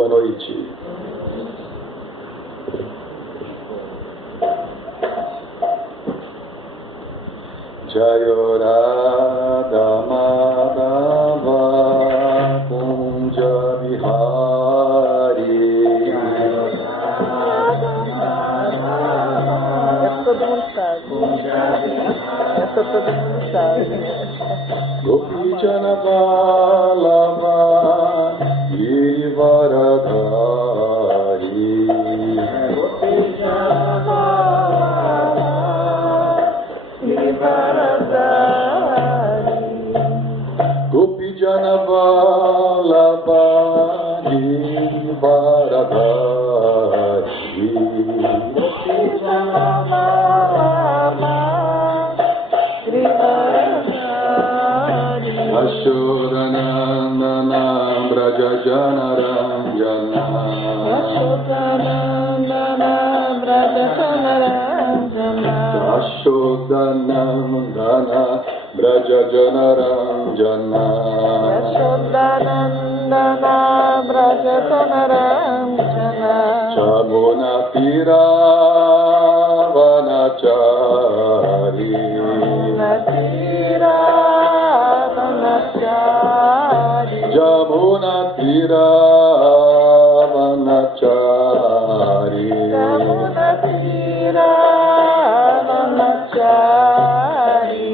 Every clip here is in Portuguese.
Boa noite. Jaya Radha Madhava Kunja Bihari. Todo mundo sabe. Essa todo mundo sabe. Gopi Jana Vallabha Girivaradhari. Gopi Jana Vallabha Girivaradhari. Gopi Jana Vallabha Girivaradhari. Gopi Jana Vallabha Girivaradhari. Ashodanandana Braja Janaranjana. Ashodanandana Braja Janaranjana. Ashodanandana Braja Janaranjana. Ashodanandana Braja Janaranjana. Jamuna Tira Vanachari. Jamuna Tira Vanachari. Jamuna Tira Vanachari.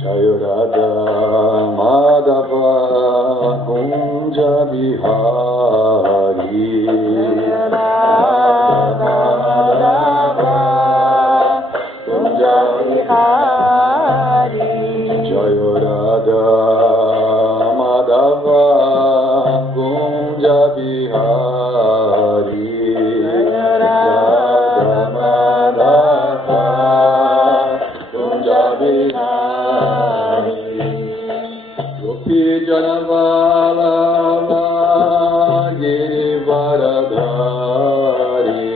Jaya Radha Madhava Kunja Bihari. Jaya Radha Madhava Kunja Bihari. Jaya Radha Madhava Kunja Bihari. Jaya Radha Madhava Kunja Bihari. Gopi Jana Vallabha Girivaradhari.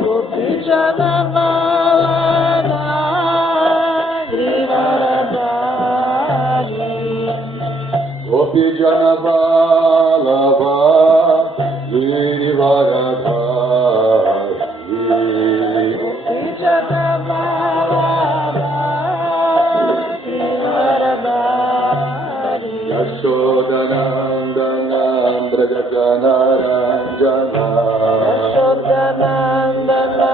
Gopi Jana Vallabha Girivaradhari. Gopi Jana Vallabha Girivaradhari. Gopi Jana Vallabha Girivaradhari. Yashodanandana Braja Janaranjana. Yashodanandana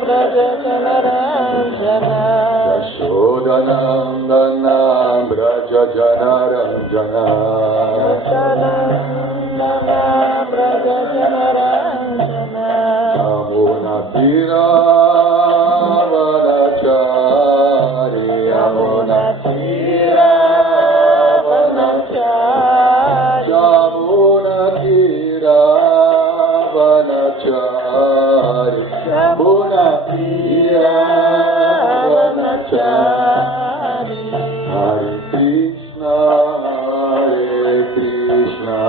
Braja Janaranjana. Yashodanandana Braja Janaranjana. Yashodanandana Braja Janaranjana. Jamuna Tira Vanachari. Jamuna Tira Vanachari. Jamuna Tira Vanachari. Jamuna Tira Vanachari. Hare Krishna, Hare Krishna,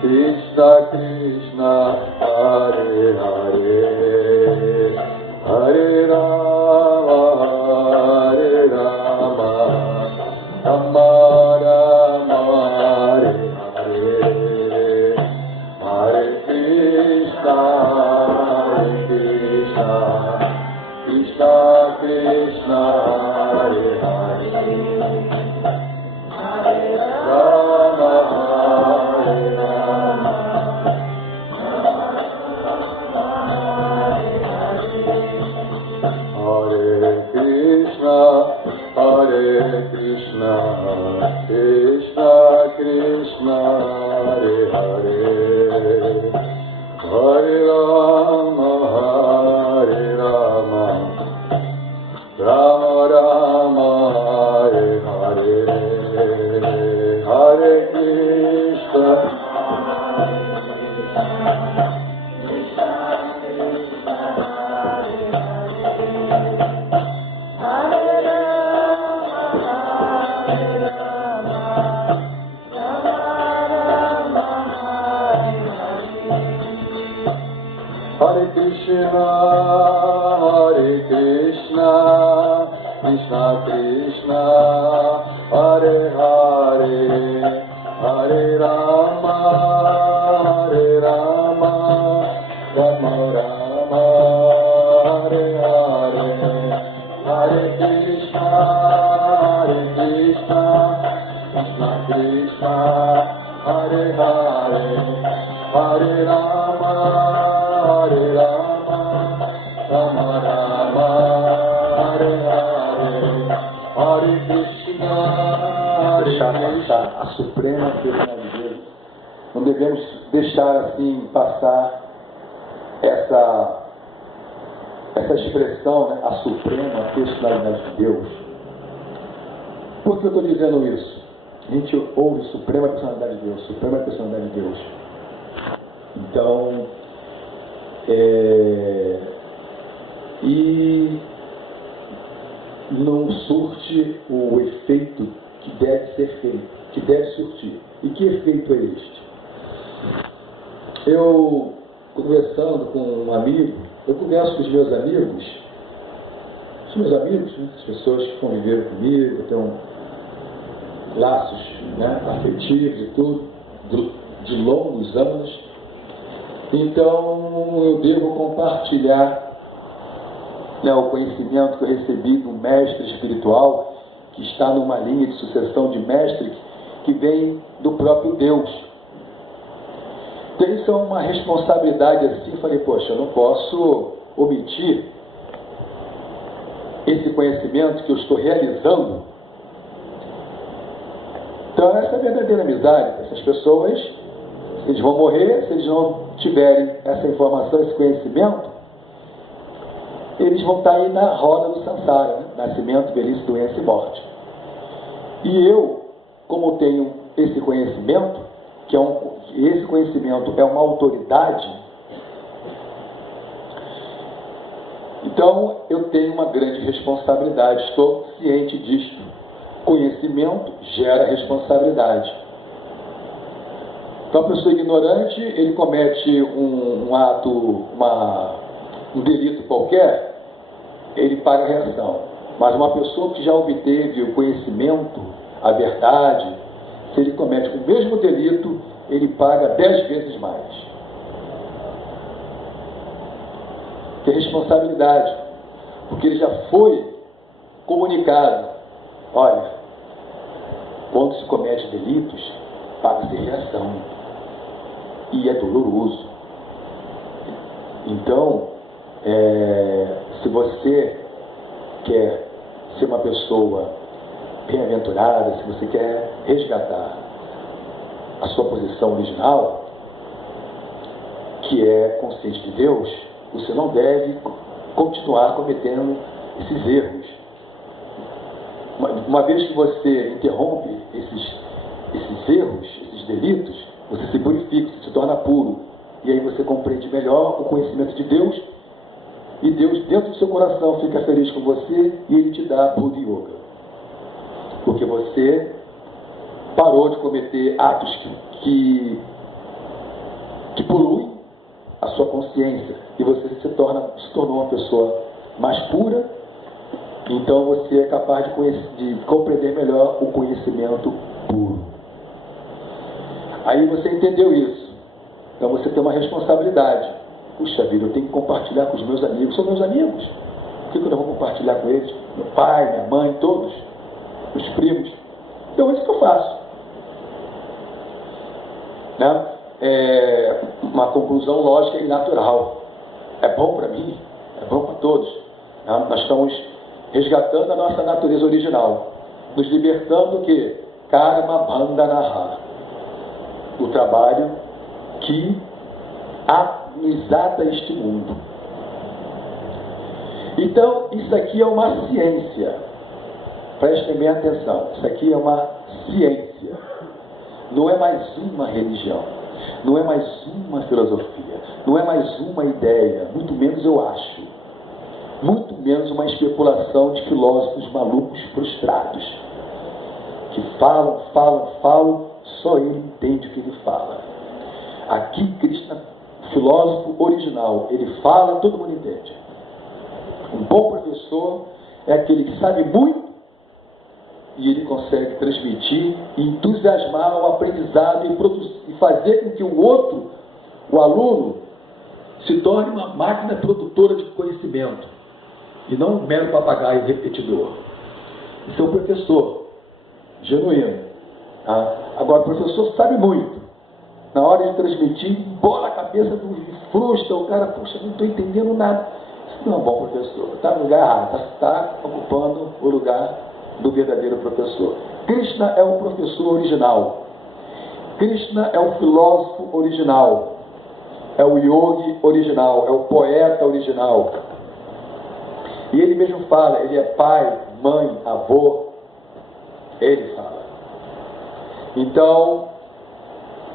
Krishna Krishna, Hare Hare, Hare Rama, Hare Rama, Rama Rama, Hare Hare, Hare Krishna, Hare Krishna, Krishna Krishna, Hare Hare, Hare Rama, Hare Rama, Hare Krishna, Hare Krishna, Krishna Krishna, Hare Hare, Hare Rama, Rama Rama, Hare Hare, Hare Krishna, Hare Krishna. A suprema personalidade de Deus. Não devemos deixar assim passar essa expressão, né? A suprema personalidade de Deus. Por que eu estou dizendo isso? A gente ouve suprema personalidade de Deus, suprema personalidade de Deus. Então, e não surte o efeito que deve ser feito, que deve surtir. E que efeito é este? Eu, conversando com um amigo, eu converso com os meus amigos, né, as pessoas que conviveram comigo, eu tenho laços, né, afetivos e tudo, de longos anos. Então eu devo compartilhar, né, o conhecimento que eu recebi do mestre espiritual, que está numa linha de sucessão de mestre que vem do próprio Deus. Então isso é uma responsabilidade assim. Falei, poxa, eu não posso omitir esse conhecimento que eu estou realizando. Então essa é a verdadeira amizade. Essas pessoas, eles vão morrer, se eles não tiverem essa informação, esse conhecimento, eles vão estar aí na roda do samsara, né? Nascimento, velhice, doença e morte. E eu, como tenho esse conhecimento, esse conhecimento é uma autoridade, então eu tenho uma grande responsabilidade, estou ciente disto. Conhecimento gera responsabilidade. Então a pessoa ignorante, ele comete um ato, um delito qualquer, ele paga a reação. Mas uma pessoa que já obteve o conhecimento, a verdade, se ele comete o mesmo delito, ele paga 10 vezes mais. Que é responsabilidade, porque ele já foi comunicado. Olha, quando se comete delitos, paga-se reação. E é doloroso. Então, se você quer ser uma pessoa bem-aventurada, se você quer resgatar a sua posição original, que é consciente de Deus, você não deve continuar cometendo esses erros. Uma vez que você interrompe esses erros, esses delitos, você se purifica, você se torna puro. E aí você compreende melhor o conhecimento de Deus, e Deus dentro do seu coração fica feliz com você e Ele te dá Buddha Yoga. Porque você parou de cometer atos que poluem a sua consciência, e você se tornou uma pessoa mais pura. Então você é capaz de compreender melhor o conhecimento puro. Aí você entendeu isso. Então você tem uma responsabilidade. Puxa vida, eu tenho que compartilhar com os meus amigos. São meus amigos. Por que eu não vou compartilhar com eles? Meu pai, minha mãe, todos. Os primos. Então é isso que eu faço. Né? É uma conclusão lógica e natural. É bom para mim, é bom para todos. Né? Nós estamos resgatando a nossa natureza original, nos libertando do que? Karma Bandhanaha, o trabalho que nos ata este mundo. Então, isso aqui é uma ciência. Prestem bem atenção, isso aqui é uma ciência. Não é mais uma religião, não é mais uma filosofia, não é mais uma ideia, muito menos eu acho. Muito menos uma especulação de filósofos malucos frustrados, que falam, só ele entende o que ele fala. Aqui, Krishna, filósofo original, ele fala, todo mundo entende. Um bom professor é aquele que sabe muito e ele consegue transmitir e entusiasmar o aprendizado e fazer com que o outro, o aluno, se torne uma máquina produtora de conhecimento. E não um mero papagaio repetidor. Isso é um professor. genuíno. Tá? Agora, o professor sabe muito. Na hora de transmitir, bola a cabeça do frustra, o cara, poxa, não estou entendendo nada. Isso não é um bom professor, está no lugar errado, está ocupando o lugar do verdadeiro professor. Krishna é o professor original. Krishna é o filósofo original. É o yogi original, é o poeta original. E ele mesmo fala, ele é pai, mãe, avô. Ele fala. Então,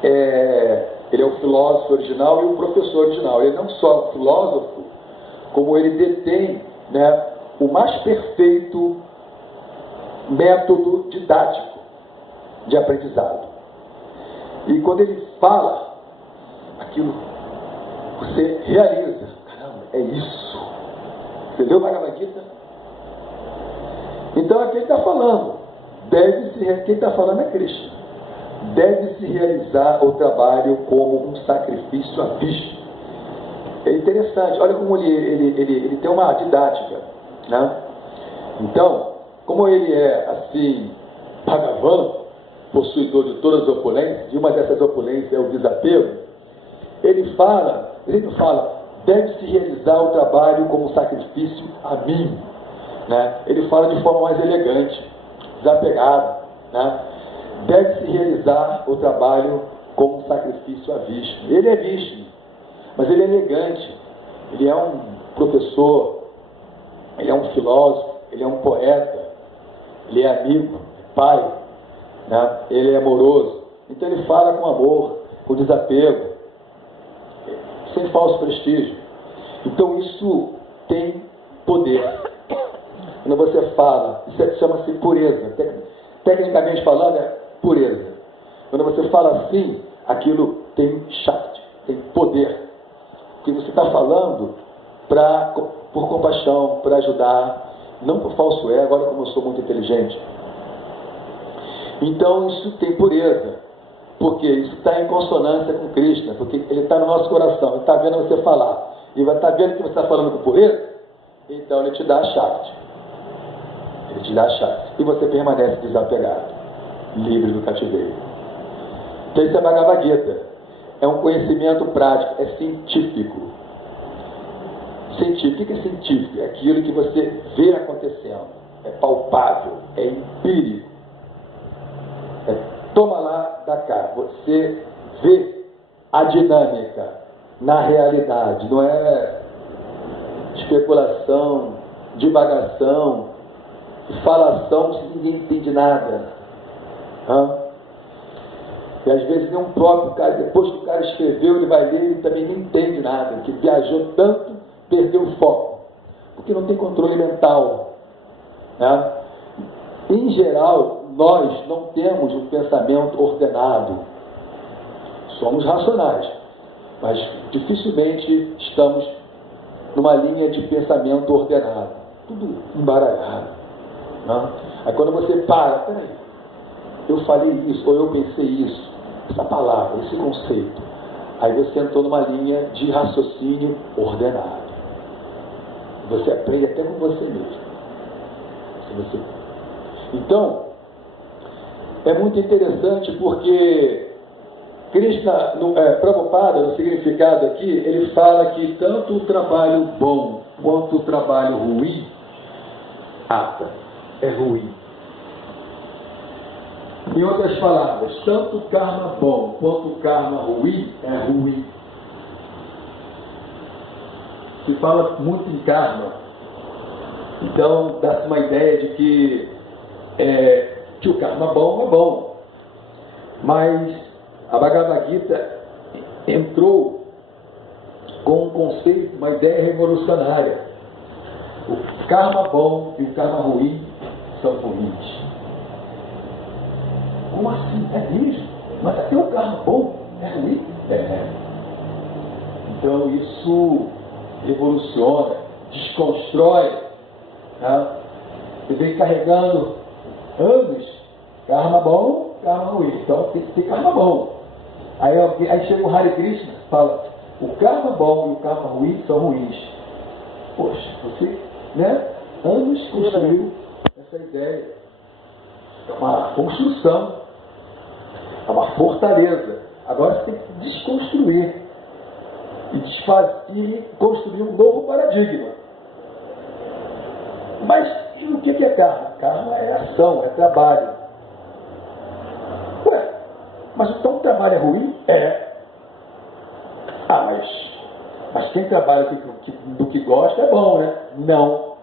ele é o filósofo original e o professor original. Ele não só é filósofo, como ele detém, né, o mais perfeito método didático de aprendizado. E quando ele fala, aquilo você realiza. Caramba, é isso. Você leu o Bhagavad Gita? Então é quem está falando. Quem está falando é Krishna. Deve-se realizar o trabalho como um sacrifício a Vishnu. É interessante, olha como ele tem uma didática, né? Então, como ele é assim, Bhagavan, possuidor de todas as opulências, e uma dessas opulências é o desapego, ele não fala, deve-se realizar o trabalho como sacrifício a mim, né? Ele fala de forma mais elegante, desapegada, né? Deve-se realizar o trabalho como sacrifício a Vishnu. Ele é Vishnu, mas ele é elegante, ele é um professor, ele é um filósofo, ele é um poeta, ele é amigo, pai, né? Ele é amoroso. Então ele fala com amor, com desapego, sem falso prestígio. Então isso tem poder. Quando você fala, isso chama-se pureza. Tecnicamente falando, é pureza. Quando você fala assim, aquilo tem shakti, tem poder. Porque você está falando por compaixão, para ajudar, não por falso ego, agora como eu sou muito inteligente. Então isso tem pureza. Porque isso está em consonância com Krishna, porque ele está no nosso coração, ele está vendo você falar, e vai estar vendo que você está falando com pureza, então ele te dá a Shakti. Ele te dá a Shakti. E você permanece desapegado, livre do cativeiro. Então isso é Bhagavad Gita. É um conhecimento prático, é científico. Científico, o que é científico? É aquilo que você vê acontecendo, é palpável, é empírico. Toma lá, da cá. Você vê a dinâmica na realidade. Não é especulação, divagação, falação que ninguém entende nada. E às vezes nem um próprio cara, depois que o cara escreveu, ele vai ler, ele também nem entende nada. Que viajou tanto, perdeu o foco. Porque não tem controle mental. Né? Em geral, nós não temos um pensamento ordenado. Somos racionais, mas dificilmente estamos numa linha de pensamento ordenado. Tudo embaralhado. Né? Aí quando você para, peraí, eu falei isso, ou eu pensei isso, essa palavra, esse conceito. Aí você entrou numa linha de raciocínio ordenado. Você aprende até com você mesmo. Então, é muito interessante porque Krishna, Prabhupada, no significado aqui, ele fala que tanto o trabalho bom quanto o trabalho ruim, é ruim. Em outras palavras, tanto o karma bom quanto o karma ruim é ruim. Se fala muito em karma, então dá-se uma ideia de que o karma bom é bom. Mas a Bhagavad Gita entrou com um conceito, uma ideia revolucionária. O karma bom e o karma ruim são ruins. Como assim? É mesmo? Mas até o karma bom é ruim? É. Então isso revoluciona, desconstrói, tá? E vem carregando anos, karma bom, karma ruim. Então tem que ter karma bom. Aí chega o Hare Krishna e fala, o karma bom e o karma ruim são ruins. Poxa, você, né? Anos construiu essa ideia. É uma construção, é uma fortaleza. Agora você tem que desconstruir e desfazer e construir um novo paradigma. Mas o que é karma? Karma é ação, é trabalho. Ué, mas então o trabalho é ruim? É. Ah, mas quem trabalha do que gosta é bom, né? Não.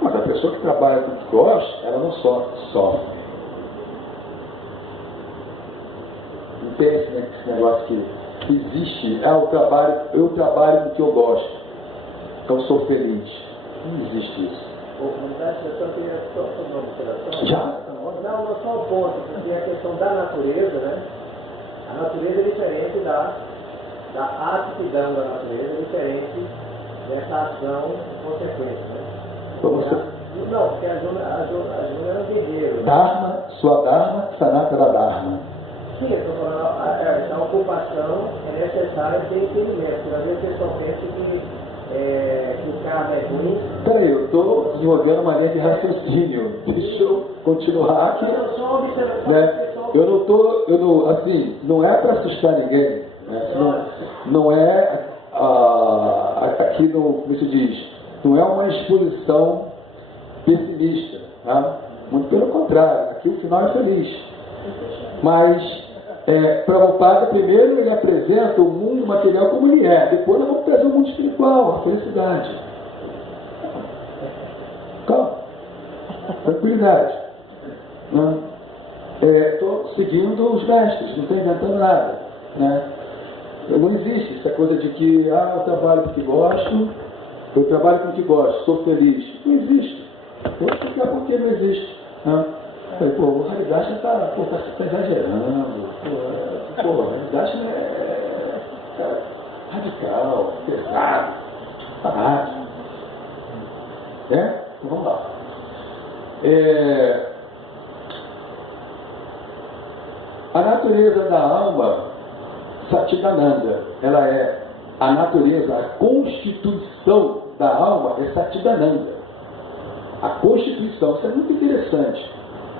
Mas a pessoa que trabalha do que gosta, ela não sofre. Não tem esse negócio que existe. Eu trabalho do que eu gosto. Então eu sou feliz. Não existe isso. Eu só queria fazer uma observação. Já? Não só o ponto, porque a questão da natureza, né? A natureza é diferente da aptidão da natureza, é diferente dessa ação consequência, né? Então você... Não, porque a Juna era um guerreiro. Dharma, sua Dharma, Sanatana Dharma. Sim, eu estou falando, a ocupação é necessária ter entendimento, porque às vezes o pessoal pensa que o carro é ruim. Peraí, eu estou desenvolvendo uma linha de raciocínio. Deixa eu continuar aqui. Né? Não é para assustar ninguém. Né? Não é aqui como se diz, não é uma exposição pessimista. Tá? Muito pelo contrário, aqui o final é feliz. Mas Prabhupada, primeiro ele apresenta o mundo material como ele é, depois nós vamos trazer o mundo espiritual, a felicidade. Calma, tranquilidade. Estou seguindo os mestres, não estou inventando nada. Né? Não existe essa coisa de que eu trabalho com o que gosto, eu trabalho com o que gosto, sou feliz. Não existe. Vou explicar por que não existe. Né? Falei, o Haridash está exagerando. O Haridash é radical, pesado, fanático. Então vamos lá. A natureza da alma, Satchidananda, ela é a natureza, a constituição da alma é Satchidananda. A constituição, isso é muito interessante.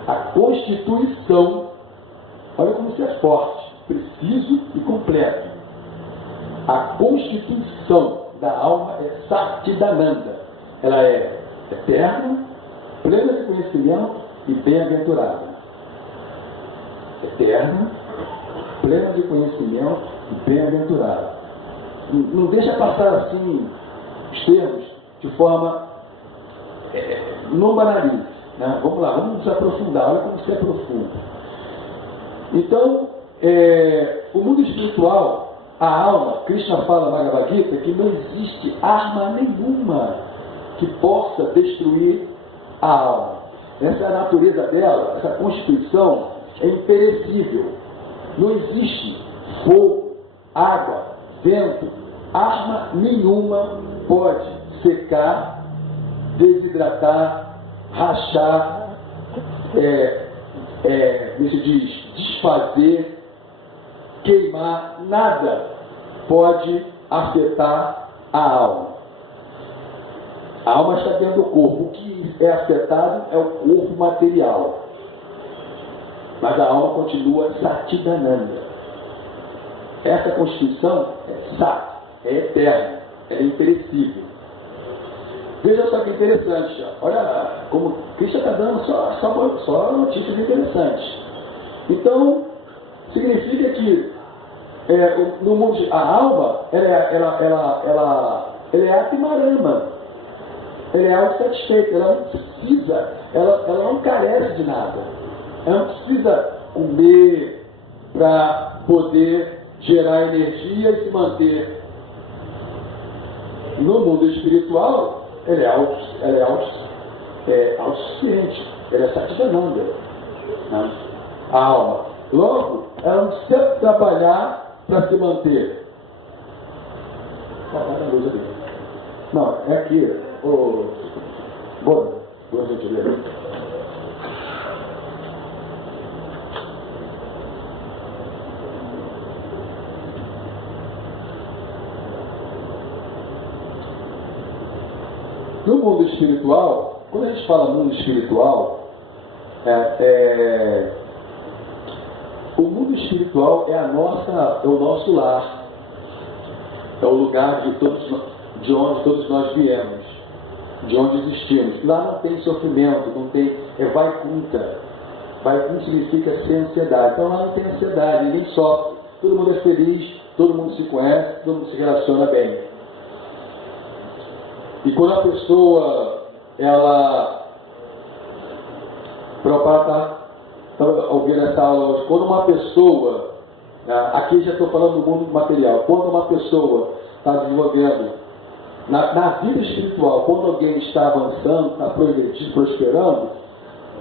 A constituição, olha como isso é forte, preciso e completo. A constituição da alma é Satchidananda. Ela é eterna, plena de conhecimento e bem-aventurada. Eterna, plena de conhecimento e bem-aventurada. Não deixa passar assim os termos de forma não banalize. Né? Vamos lá, vamos nos aprofundar, olha como se aprofunda. Então, o mundo espiritual, a alma, Krishna fala na Bhagavad Gita que não existe arma nenhuma que possa destruir a alma. Essa é a natureza dela, essa constituição é imperecível. Não existe fogo, água, vento, arma nenhuma pode secar, desidratar, rachar, como se diz, desfazer, queimar, nada pode afetar a alma. A alma está dentro do corpo. O que é afetado é o corpo material. Mas a alma continua Satchidananda. Essa constituição é Sat, é eterna, é imperecível. Veja só que interessante, olha lá, como Krishna está dando só notícias interessantes. Então, significa que no mundo a alma, ela é Atmarama, ela é autossatisfeita, ela não precisa, ela não carece de nada, ela não precisa comer para poder gerar energia e se manter. No mundo espiritual, ela é autossuficiente, ela é Satchidananda, né? A alma. Logo, ela não precisa trabalhar para se manter. Não, é aqui. Boa gentileza. No mundo espiritual, quando a gente fala mundo espiritual, O mundo espiritual é o nosso lar, é o lugar de onde todos nós viemos, de onde existimos. Lá não tem sofrimento, não tem, Vaikuntha. Vaikuntha significa sem ansiedade. Então lá não tem ansiedade, ninguém sofre, todo mundo é feliz, todo mundo se conhece, todo mundo se relaciona bem. E quando a pessoa, para ouvir essa aula hoje, quando uma pessoa, aqui já estou falando do mundo material, quando uma pessoa está desenvolvendo, na vida espiritual, quando alguém está avançando, está progredindo, prosperando,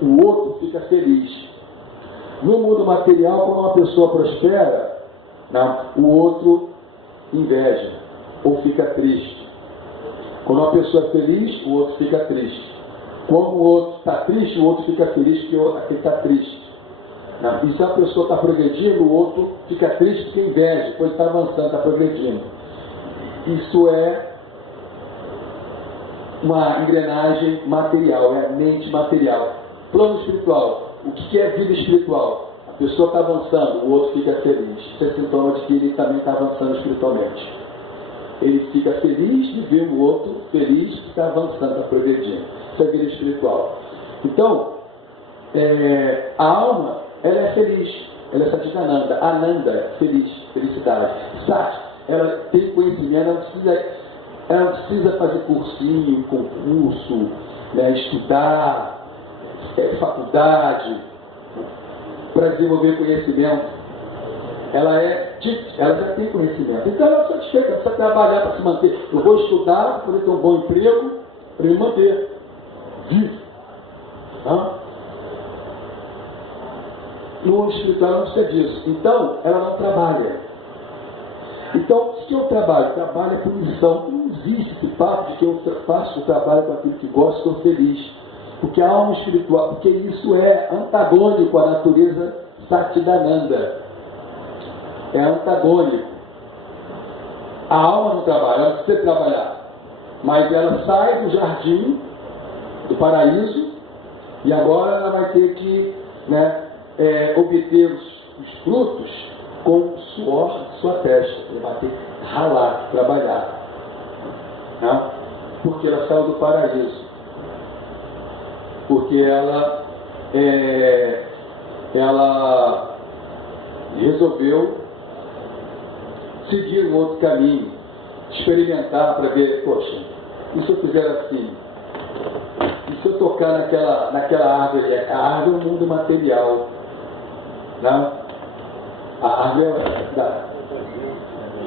o outro fica feliz. No mundo material, quando uma pessoa prospera, o outro inveja ou fica triste. Quando uma pessoa é feliz, o outro fica triste. Quando o outro está triste, o outro fica feliz porque aquele está triste. E se a pessoa está progredindo, o outro fica triste porque inveja, pois está avançando, está progredindo. Isso é uma engrenagem material, é a mente material. Plano espiritual. O que é vida espiritual? A pessoa está avançando, o outro fica feliz. Isso é sintoma de que ele também está avançando espiritualmente. Ele fica feliz de ver o outro feliz que está avançando, está progredindo. Isso é vida espiritual. Então, a alma, ela é feliz. Ela é Satchitananda. Ananda, feliz, felicidade. Sat, ela tem conhecimento, ela não precisa fazer cursinho, concurso, estudar, faculdade, para desenvolver conhecimento. Ela já tem conhecimento. Então ela é satisfeita, ela precisa trabalhar para se manter. Eu vou estudar para poder ter um bom emprego, para me manter vivo. No mundo espiritual não precisa disso. Então, ela não trabalha. Então, o que eu trabalho? Trabalho é por missão. Não existe esse papo de que eu faço o trabalho com aquilo que gosto, estou feliz. Porque a alma espiritual, porque isso é antagônico à natureza Satchidananda. É antagônico. A alma não trabalha, ela precisa trabalhar. Mas ela sai do jardim, do paraíso, e agora ela vai ter que obter os frutos com o suor de sua testa. Ela vai ter que ralar, trabalhar. Porque ela saiu do paraíso. Porque ela resolveu seguir um outro caminho, experimentar para ver, poxa, e se eu fizer assim? E se eu tocar naquela árvore? A árvore é um mundo material. A árvore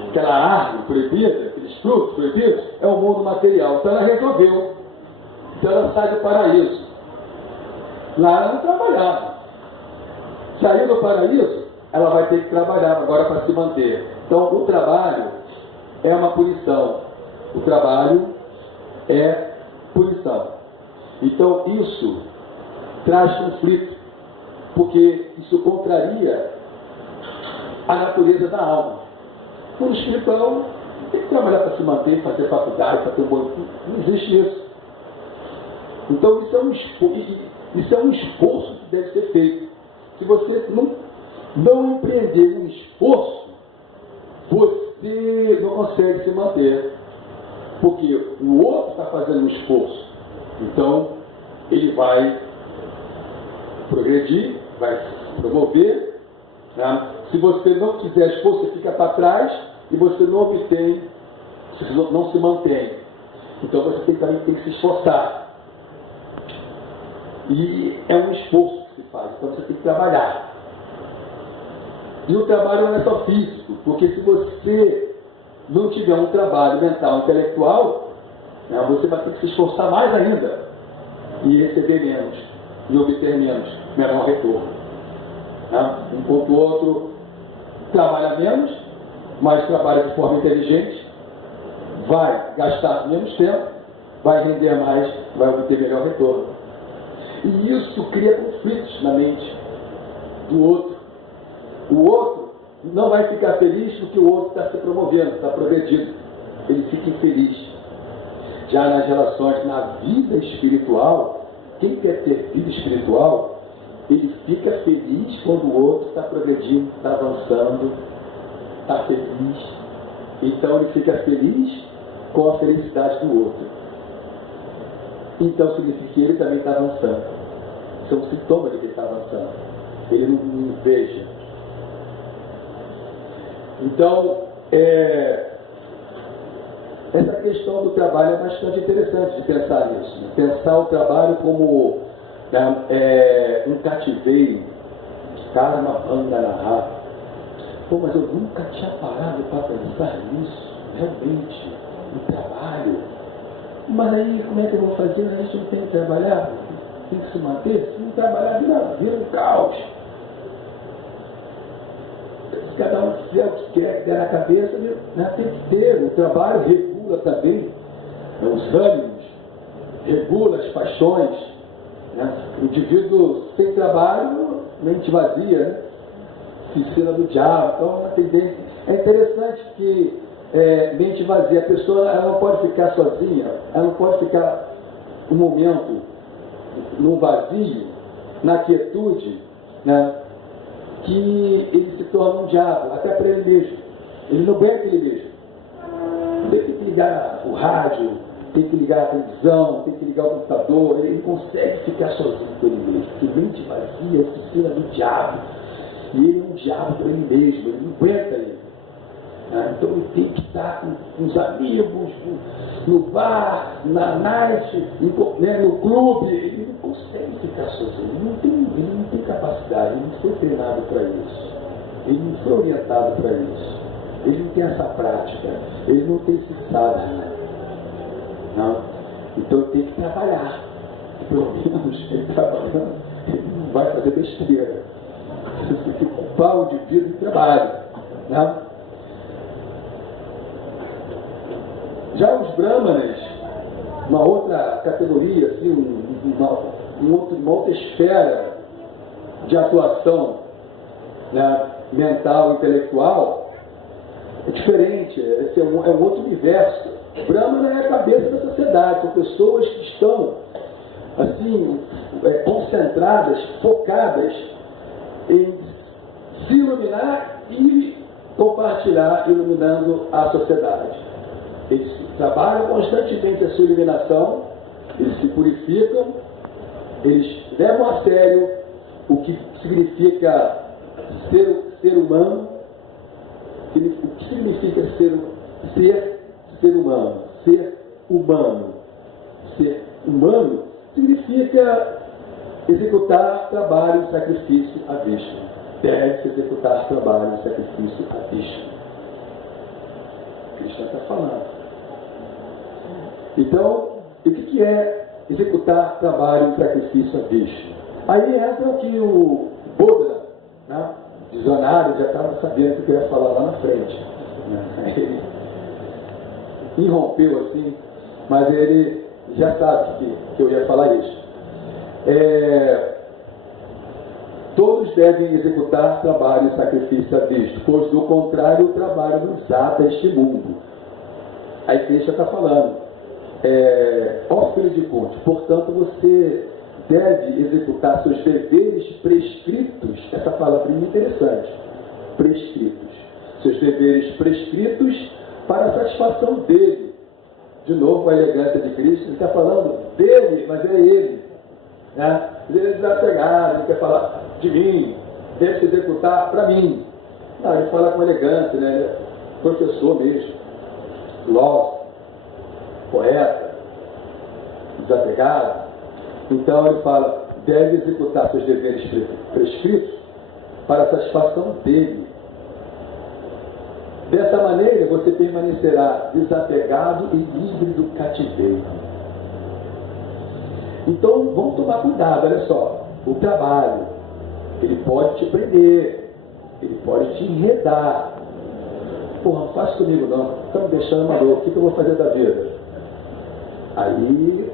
aquela árvore proibida, aqueles frutos proibidos, é um mundo material. Então ela resolveu. Então ela sai do paraíso. Lá ela não trabalhava. Saiu do paraíso, ela vai ter que trabalhar agora para se manter. Então o trabalho é uma punição. O trabalho é punição. Então isso traz conflito, porque isso contraria a natureza da alma. No espiritual, tem que trabalhar para se manter, fazer faculdade, para ter um bom... Não existe isso. Então isso é um esforço que deve ser feito. Se você não empreender um esforço, você não consegue se manter. Porque o outro está fazendo um esforço. Então, ele vai progredir, vai se promover. Se você não fizer esforço, você fica para trás e você não obtém, não se mantém. Então, você também tem que se esforçar. E é um esforço que se faz. Então, você tem que trabalhar. E o trabalho não é só físico, porque se você não tiver um trabalho mental, intelectual, você vai ter que se esforçar mais ainda e receber menos, e obter menor retorno. Enquanto o outro trabalha menos, mas trabalha de forma inteligente, vai gastar menos tempo, vai render mais, vai obter melhor retorno. E isso cria conflitos na mente do outro. O outro não vai ficar feliz porque o outro está se promovendo, está progredindo. Ele fica infeliz. Já nas relações, na vida espiritual, quem quer ter vida espiritual ele fica feliz quando o outro está progredindo, está avançando, está feliz. Então ele fica feliz com a felicidade do outro. Então significa que ele também está avançando. Isso é um sintoma de que ele está avançando. Ele não inveja. Então, essa questão do trabalho é bastante interessante de pensar nisso. Né? Pensar o trabalho como um cativeiro, karma bandarahá. Pô, mas eu nunca tinha parado para pensar nisso, realmente, no trabalho. Mas aí, como é que eu vou fazer? A gente não tem que trabalhar, tem que se manter. Se não trabalhar, vira um caos. Se cada um fizer o que quer, que der na cabeça, né, tem que ter. O trabalho regula também os ânimos, regula as paixões. Né? O indivíduo sem trabalho, mente vazia, né? Piscina do diabo. Então, uma tendência. É interessante que mente vazia, a pessoa ela não pode ficar sozinha, ela não pode ficar um momento no vazio, na quietude, né? Que ele se torna um diabo, até para ele mesmo. Ele não aguenta ele mesmo. Ele tem que ligar o rádio, tem que ligar a televisão, tem que ligar o computador, ele não consegue ficar sozinho com ele mesmo, porque mente vazia é piscina do diabo. E ele é um diabo para ele mesmo, ele não aguenta ele. Então ele tem que estar com os amigos, no bar, na night, no clube. Ele não consegue ficar sozinho, ele não tem capacidade, ele não foi treinado para isso, ele não foi orientado para isso, ele não tem essa prática, ele não tem esse saber. Não? Então ele tem que trabalhar. Pelo menos ele trabalhando, ele não vai fazer besteira. Você tem que ocupar o indivíduo de trabalho. Né? Já os brahmanas, uma outra categoria, assim, uma outra esfera de atuação, né, mental, intelectual, é diferente, esse é um outro universo. Brahmana é a cabeça da sociedade, são pessoas que estão assim, concentradas, focadas em se iluminar e compartilhar, iluminando a sociedade. Eles trabalham constantemente a sua iluminação, eles se purificam, eles levam a sério o que significa ser humano, o que significa ser humano. Ser humano. Ser humano significa executar trabalho e sacrifício a Vishnu. Deve-se executar trabalho e sacrifício a Vishnu. Krishna está falando. Então, o que é executar trabalho e sacrifício a Vishnu? Aí entra o que o Buda, né, visionário, já estava sabendo que eu ia falar lá na frente. Né? Ele irrompeu assim, mas ele já sabe que eu ia falar isso. Todos devem executar trabalho e sacrifício a Vishnu, pois do contrário o trabalho nos ata este mundo. Aí Krishna está falando, ó filho de Kunti, portanto você deve executar seus deveres prescritos, essa palavrinha é interessante, prescritos, seus deveres prescritos para a satisfação dele. De novo a elegância de Cristo, ele está falando dele, mas é ele. Né? Ele é desapegado, ele quer falar de mim, deve se executar para mim. Não, ele fala com elegância, né? Ele é professor mesmo, filósofo, poeta, desapegado. Então ele fala, deve executar seus deveres prescritos para a satisfação dele. Dessa maneira você permanecerá desapegado e livre do cativeiro. Então vamos tomar cuidado, olha só, o trabalho, ele pode te prender, ele pode te enredar. Porra, não faz comigo não, está me deixando maluco, o que eu vou fazer da vida? Aí,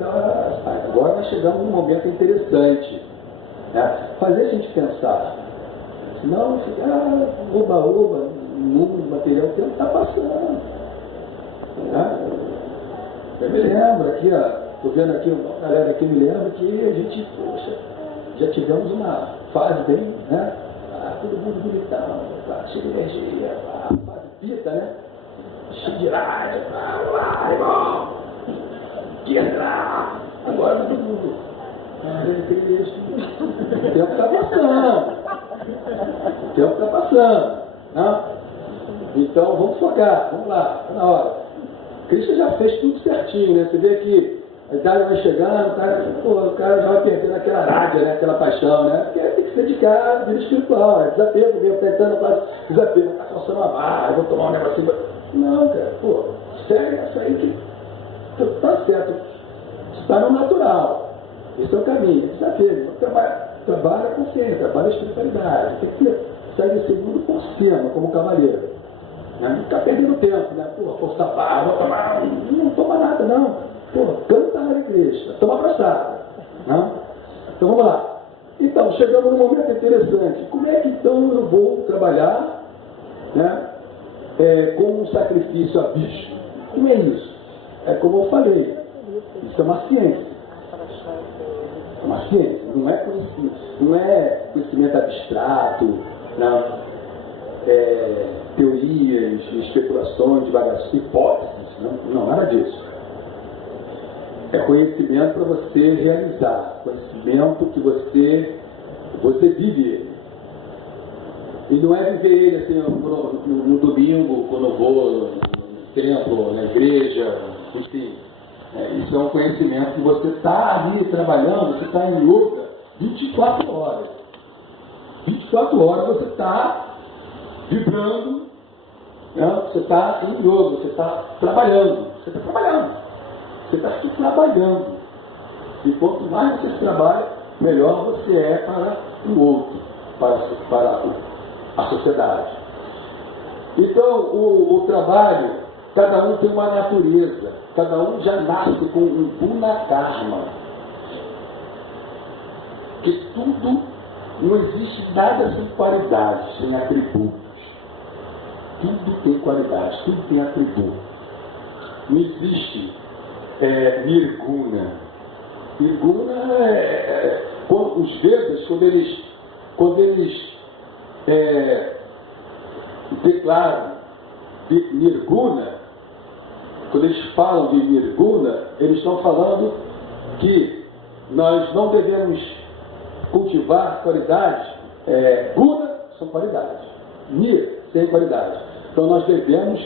agora nós chegamos num momento interessante, né? Fazer a gente pensar, senão ficar oba-oba, número material, o tempo está passando. Né? Eu me lembro aqui, estou vendo aqui, uma galera aqui me lembra que a gente, poxa, já tive chegamos a uma fase bem, né? Todo mundo bonitão, cheio de energia, fase pita, né? Cheio de raiva, irmão, que entrar, agora todo mundo. O tempo está passando. O tempo está passando. Né? Então vamos focar, vamos lá, está na hora. Cristo já fez tudo certinho, né? Você vê que a idade vai chegando, o cara já vai perdendo aquela rádia, né? Aquela paixão, né? Porque tem que se dedicar à vida espiritual, é desapego mesmo, tentando fazer desapego, está forçando uma barra, vou tomar um negocinho. Não, cara, pô, segue essa aí que tá certo. Está no natural. Esse é o caminho, desafio. Trabalha a consciência, trabalha a espiritualidade. Tem que segue esse mundo por cima, como cavaleiro. Não ficar perdendo tempo, né? Pô, forçar barra, vou tomar. Não toma nada, não. Pô, canta na igreja, toma abraçada. Não? Então vamos lá. Então, chegamos num momento interessante. Como é que então eu vou trabalhar, né? Com um sacrifício a bicho? Como é isso? É como eu falei, isso é uma ciência. É uma ciência, não é conhecimento abstrato, não. Teorias, especulações, devagações, hipóteses, não, nada disso. É conhecimento para você realizar, conhecimento que você vive ele. E não é viver ele assim no domingo, quando eu vou no templo, na igreja, enfim. Isso é um conhecimento que você está ali trabalhando, você está em luta 24 horas. 24 horas você está vibrando, né? Você está em jogo, você está trabalhando. Você está trabalhando. Você está se trabalhando. E quanto mais você trabalha, melhor você é para o outro, para a sociedade. Então, o trabalho, cada um tem uma natureza, cada um já nasce com um guna karma. Que tudo, não existe nada sem qualidade, sem atributos. Tudo tem qualidade, tudo tem atributo. Não existe nirguna. Nirguna os Vedas, quando eles declaram de nirguna, quando eles falam de nirguna, eles estão falando que nós não devemos cultivar qualidades. Guna são qualidades. Nir, sem qualidade. Então nós devemos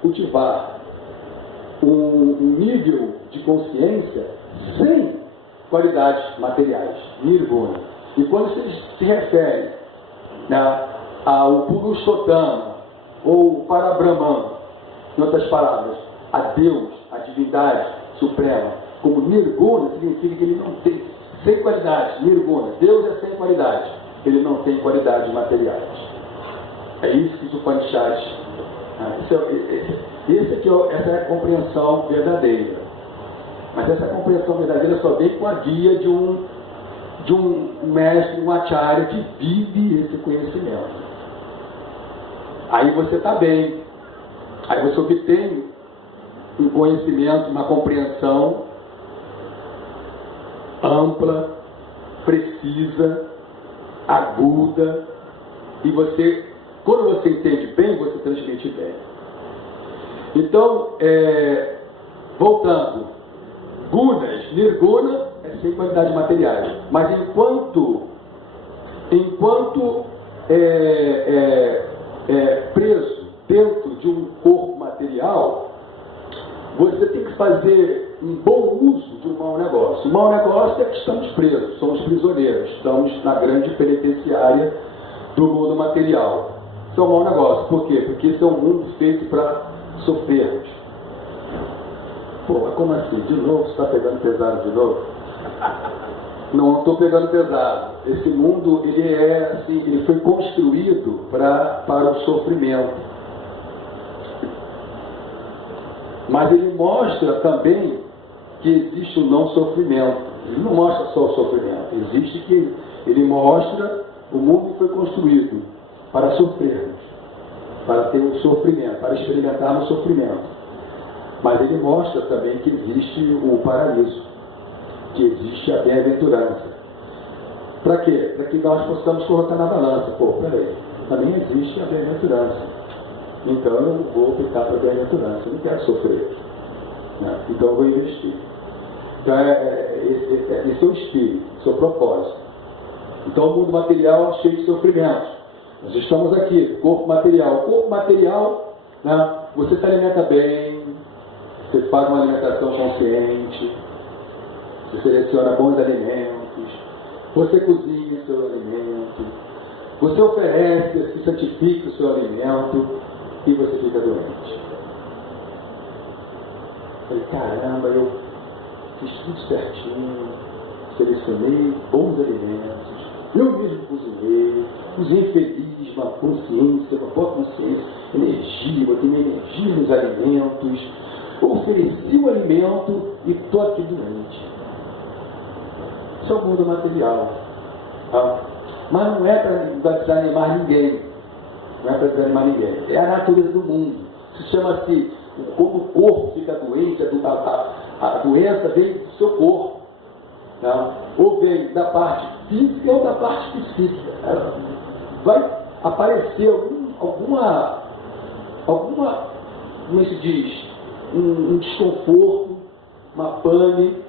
cultivar um nível de consciência sem qualidades materiais. Nirguna. E quando se refere, né, ao Purushottama ou para Brahman, em outras palavras, a Deus, a divindade suprema, como Nirguna, significa que ele não tem, sem qualidades, Nirguna, Deus é sem qualidade, ele não tem qualidades materiais. É isso que os Upanishads, essa é a compreensão verdadeira. Mas essa compreensão verdadeira só vem com a guia de um mestre, um acharya que vive esse conhecimento. Aí você está bem. Aí você obtém um conhecimento, uma compreensão ampla, precisa, aguda, e você, quando você entende bem, você transmite bem. Então, voltando, gunas, nirguna é sem qualidades materiais, mas enquanto preso dentro de um corpo material, você tem que fazer um bom uso de um mau negócio. O mau negócio é que estamos presos, somos prisioneiros, estamos na grande penitenciária do mundo material. Isso é um mau negócio. Por quê? Porque isso é um mundo feito para sofrermos. Pô, mas como assim? De novo? Você está pegando pesado de novo? Não estou pegando pesado. Esse mundo, ele foi construído para o sofrimento. Mas ele mostra também que existe o não sofrimento. Ele não mostra só o sofrimento. Ele mostra o mundo que foi construído para sofrermos, para ter um sofrimento, para experimentarmos sofrimento. Mas ele mostra também que existe o paraíso, que existe a bem-aventurança. Para quê? Para que nós possamos colocar na balança. Pô, peraí, também existe a bem-aventurança. Então eu não vou pecar para a bem-aventurança, eu não quero sofrer. Né? Então eu vou investir. Então esse é o espírito, esse é o propósito. Então o mundo material é cheio de sofrimentos. Nós estamos aqui, corpo material. O corpo material, né, você se alimenta bem, você faz uma alimentação consciente, você seleciona bons alimentos, você cozinha o seu alimento, você oferece, se santifica o seu alimento e você fica doente. Falei, caramba, eu fiz tudo certinho, selecionei bons alimentos, eu mesmo cozinhei feliz, uma consciência, uma boa consciência, energia, botei minha energia nos alimentos, ofereci o alimento e estou aqui doente. Isso é o mundo material. Tá? Mas não é para desanimar ninguém. Não é para desanimar ninguém. É a natureza do mundo. Se chama-se, quando o corpo fica doente, a doença vem do seu corpo. Tá? Ou vem da parte física ou da parte psíquica. Vai aparecer alguma, como se diz, um desconforto, uma pane,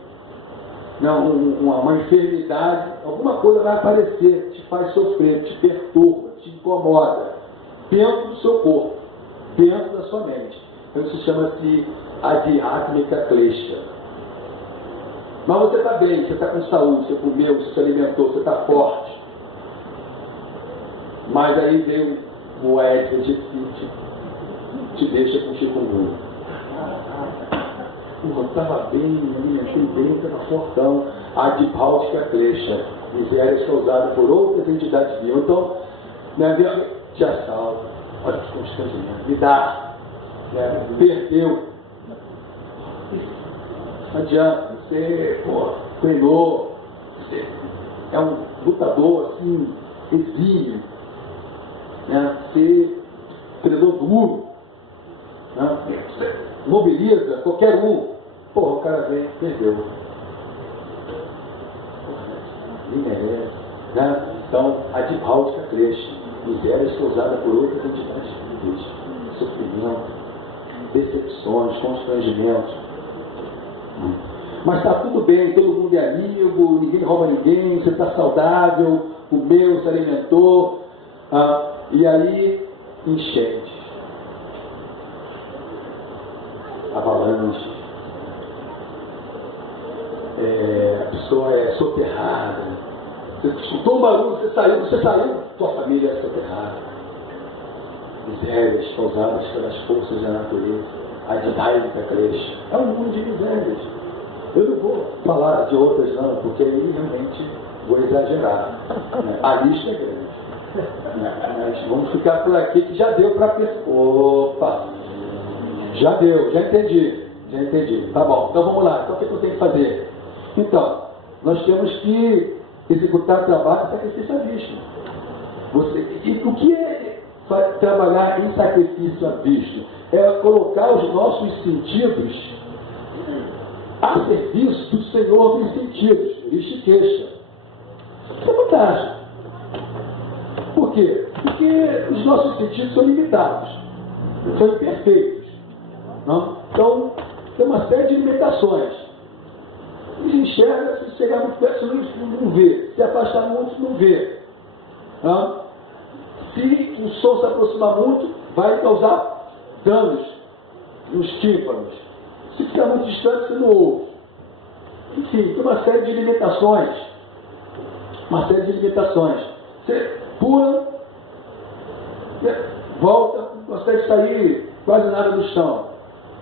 não, uma enfermidade, alguma coisa vai aparecer, te faz sofrer, te perturba, te incomoda, dentro do seu corpo, dentro da sua mente. Então isso chama-se adhyatmika klesha. Mas você está bem, você está com saúde, você comeu, você se alimentou, você está forte. Mas aí vem o Aedes aegypti, te deixa com chikungunya. Eu estava bem, me alimentei bem, estava fortão. Adhyatmika klesha, misérias causadas por outras entidades vivas. Então, né, te assalta, olha que constrangimento, me dá, né, perdeu. Não adianta, você treinou, você é um lutador assim, exímio, né, você treinou duro, né, você mobiliza qualquer um. Porra, o cara vem, perdeu. Nem merece. Né? Então, adhyatmika klesha, misérias causadas por outras entidades vivas, sofrimento, decepções, constrangimentos. Mas está tudo bem, todo mundo é amigo, ninguém rouba ninguém, você está saudável, comeu, se alimentou, e aí enchente, avalanche, a pessoa é soterrada, você escutou um barulho, você saiu, sua família é soterrada. Misérias causadas pelas forças da natureza, adhyatmika klesha, é um mundo de misérias. Eu não vou falar de outras não, porque aí realmente vou exagerar. Né? A lista é grande. Né? Mas vamos ficar por aqui que já deu para pensar. Opa! Já deu, já entendi. Tá bom, então vamos lá. Então o que eu tenho que fazer? Então, nós temos que executar trabalho em sacrifício à vista. E o que é trabalhar em sacrifício à vista? É colocar os nossos sentidos a serviço do Senhor dos sentidos, Rishikesha. Isso é fantástico. Por quê? Porque os nossos sentidos são limitados, são imperfeitos. Não? Então, tem uma série de limitações. Se enxerga, se chegar muito perto, não vê. Se afastar muito, não vê. Não? Se o som se aproximar muito, vai causar danos nos tímpanos. Se ficar muito distante, você não ouve. Enfim, tem uma série de limitações. Você pula, volta, não consegue sair quase nada do chão.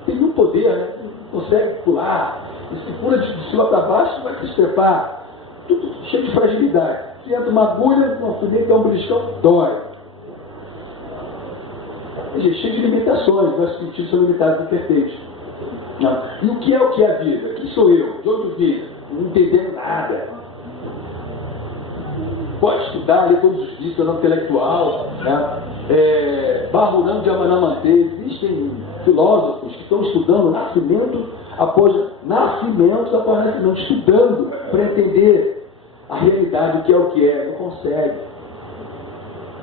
Tem um poder, né? Não consegue pular. E se pula de cima para baixo, vai se estrepar. Tudo cheio de fragilidade. Se entra uma agulha, uma fumeta, um beliscão, dói. Cheio de limitações, nossos sentidos são limitados e imperfeitos. E o que é a vida? Quem sou eu? De onde vim? Não entendendo nada. Pode estudar, ler todos os livros, tornar intelectual, né? Baruram de Amanamante. Existem filósofos que estão estudando nascimento após nascimento, estudando para entender a realidade, o que é, não consegue.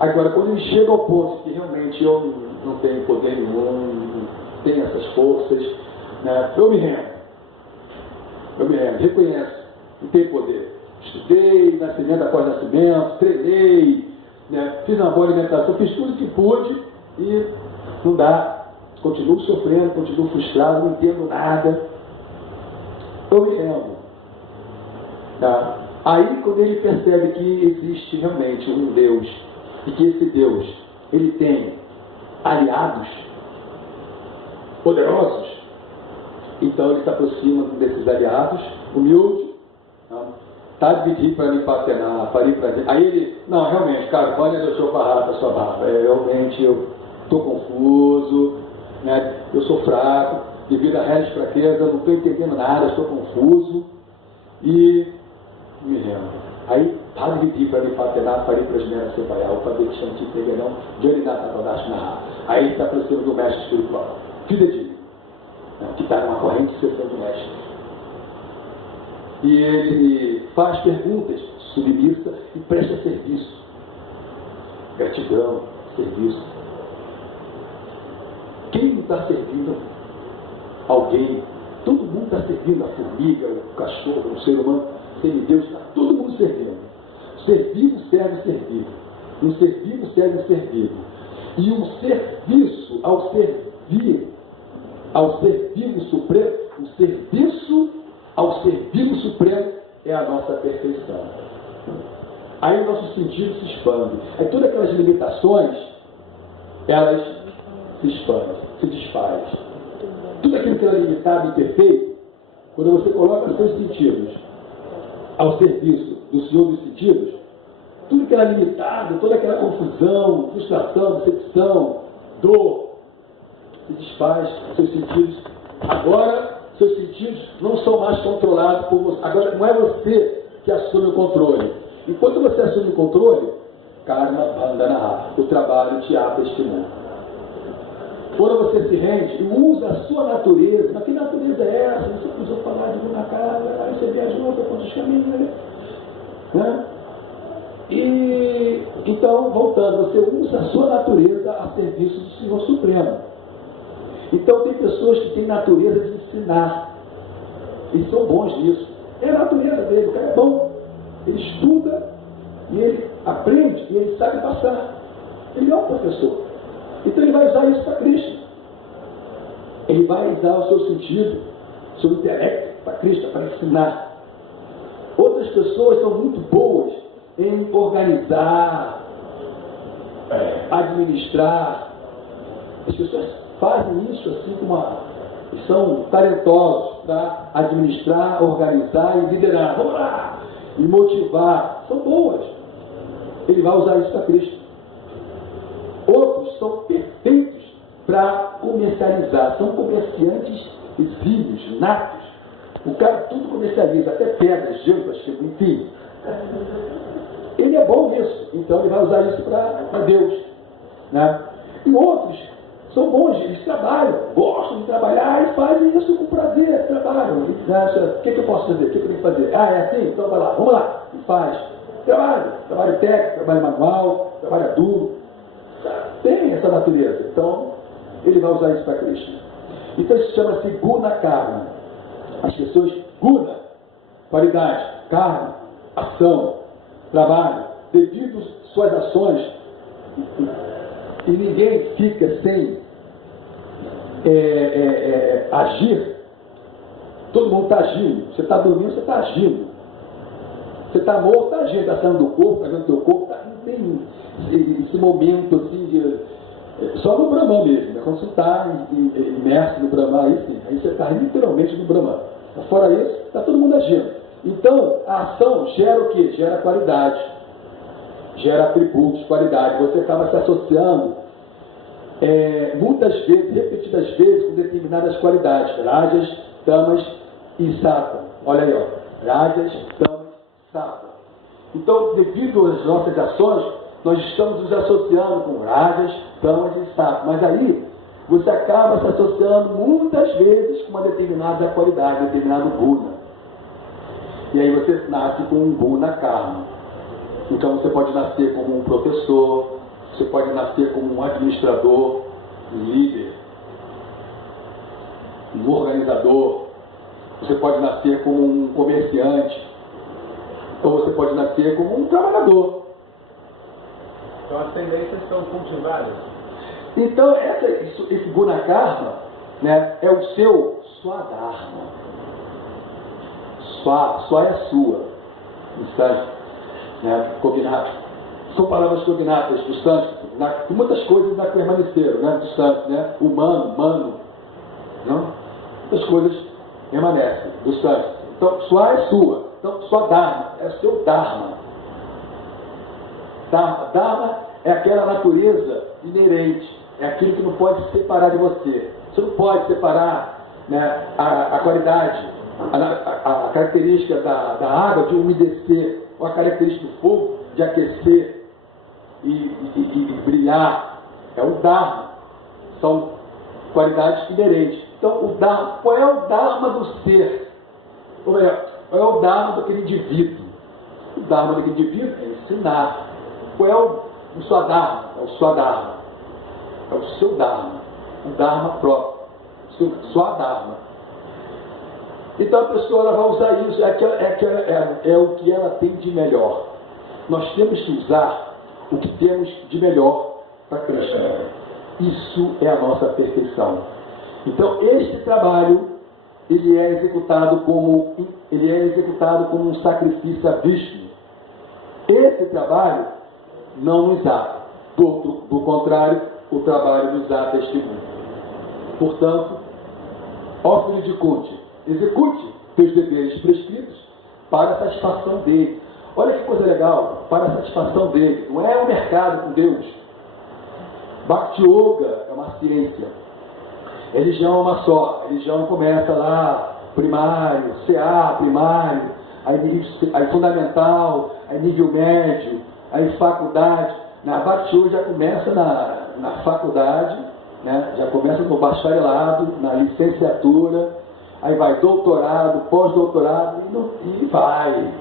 Agora, quando ele chega ao ponto que realmente eu não tenho poder nenhum, não tenho essas forças, né, eu me rendo, reconheço, não tenho poder. Estudei, nascimento após nascimento, treinei, né, fiz uma boa alimentação, fiz tudo que pude e não dá. Continuo sofrendo, continuo frustrado, não entendo nada. Eu me rendo. Tá? Aí, quando ele percebe que existe realmente um Deus, e que esse Deus, ele tem aliados poderosos, então ele se aproxima desses aliados, humilde, tá dividido para me patenar, para ir para dentro. Aí ele, não, realmente, cara, Vânia deixou a sua barba, realmente eu estou confuso, né? Eu sou fraco, devido a reais fraqueza, não estou entendendo nada, estou confuso, e me rendo. Aí, Padre Viti para me patenar, para ir para as minhas separar, o Padre Chanti Pegueirão, Jorinata Tadashi Narra. Aí ele se aproxima do mestre espiritual, fidedigno, que está numa corrente de sessão do mestre. E ele faz perguntas, submissa e presta serviço. Gratidão, serviço. Quem não está servindo alguém? Todo mundo está servindo a formiga, o cachorro, o ser humano. Semideus, está todo mundo servindo. Servido serve servido. Um servido serve servido. E um serviço ao serviço supremo, um serviço ao serviço supremo é a nossa perfeição. Aí nossos sentidos se expandem. Aí todas aquelas limitações, elas se expandem, se desfazem. Tudo aquilo que era limitado e imperfeito, quando você coloca seus sentidos ao serviço do Senhor dos sentidos, tudo que era limitado, toda aquela confusão, frustração, decepção, dor, se desfaz, seus sentidos. Agora, seus sentidos não são mais controlados por você. Agora, não é você que assume o controle. Enquanto você assume o controle, karma bandhana, o trabalho te abre este mundo. Quando você se rende e usa a sua natureza, mas que natureza é essa? Você precisou falar de na casa, aí você viajou para quantos caminhos, né? E então, voltando, você usa a sua natureza a serviço do Senhor Supremo. Então tem pessoas que têm natureza de ensinar. Eles são bons nisso. É a natureza dele, o cara é bom. Ele estuda e ele aprende e ele sabe passar. Ele é um professor. Então ele vai usar isso para Cristo. Ele vai usar o seu sentido, o seu intelecto para Cristo, para ensinar. Outras pessoas são muito boas em organizar, administrar. As pessoas fazem isso assim eles são talentosos para administrar, organizar e liderar. Vamos lá! E motivar. São boas. Ele vai usar isso para Cristo. Outros são perfeitos para comercializar. São comerciantes exímios, natos. O cara tudo comercializa, até pedras, gelo, enfim. Ele é bom nisso. Então ele vai usar isso para Deus. Né? E outros são bons, eles trabalham, gostam de trabalhar e fazem isso com prazer, trabalham. Eles acham, o que eu posso fazer? O que eu tenho que fazer? Ah, é assim? Então vai lá, vamos lá. E faz. Trabalho técnico, trabalho manual, trabalho duro. Tem essa natureza. Então, ele vai usar isso para Cristo. Então isso chama-se guna karma. As pessoas, guna, qualidade, karma, ação, trabalho, devido às suas ações, e ninguém fica sem agir. Todo mundo está agindo. Você está dormindo, você está agindo. Você está morto, está agindo, está saindo do corpo, está vendo o teu corpo, não tem esse momento assim só no Brahman mesmo, né? Quando você está imerso no Brahman, aí sim, aí você está literalmente no Brahman. Fora isso, está todo mundo agindo. Então, a ação gera o quê? Gera qualidade, gera atributos, qualidade. Você acaba se associando muitas vezes, repetidas vezes, com determinadas qualidades. Rajas, tamas e sattva. Olha aí, ó. Rajas, tamas, sattva. Então, devido às nossas ações, nós estamos nos associando com rajas, tamas e sattva. Mas aí, você acaba se associando muitas vezes com uma determinada qualidade, determinado guna. E aí você nasce com um guna karma. Então você pode nascer como um professor, você pode nascer como um administrador, um líder, um organizador, você pode nascer como um comerciante, ou você pode nascer como um trabalhador. Então as tendências são cultivadas. Então esse guna karma, né, é o seu swadharma. Só é sua, né, cognato. São palavras cognatas do sânscrito. Muitas coisas ainda permaneceram, né, do sânscrito, né? Humano, mano, não? Muitas coisas permanecem do sânscrito. Então, sua é sua. Então, sua dharma é o seu dharma. Dharma é aquela natureza inerente, é aquilo que não pode se separar de você. Você não pode separar, né, a qualidade, a característica da água de umedecer, ou a característica do fogo de aquecer e brilhar. É o Dharma. São qualidades inerentes. Então, o Dharma, qual é o Dharma do ser? Ou melhor, qual é o Dharma daquele indivíduo? O Dharma daquele indivíduo é ensinar. Qual é o Swadharma? É o Swadharma. É o seu Dharma. O Dharma próprio. Swadharma. Então a pessoa ela vai usar isso, é o que ela tem de melhor. Nós temos que usar o que temos de melhor para Krishna. Isso é a nossa perfeição. Então este trabalho ele é executado como um sacrifício a Vishnu. Esse trabalho não nos ata. Do contrário, o trabalho nos ata este mundo. Portanto, ó filho de Kunti, execute teus deveres prescritos para a satisfação dele. Olha que coisa legal, para a satisfação dele. Não é um mercado com Deus. Bhakti Yoga é uma ciência. Religião é uma só. Religião começa lá, primário, CA, primário, aí fundamental, aí nível médio, aí faculdade. Na Bhakti Yoga já começa na faculdade, né? Já começa no bacharelado, na licenciatura, aí vai doutorado, pós-doutorado e vai.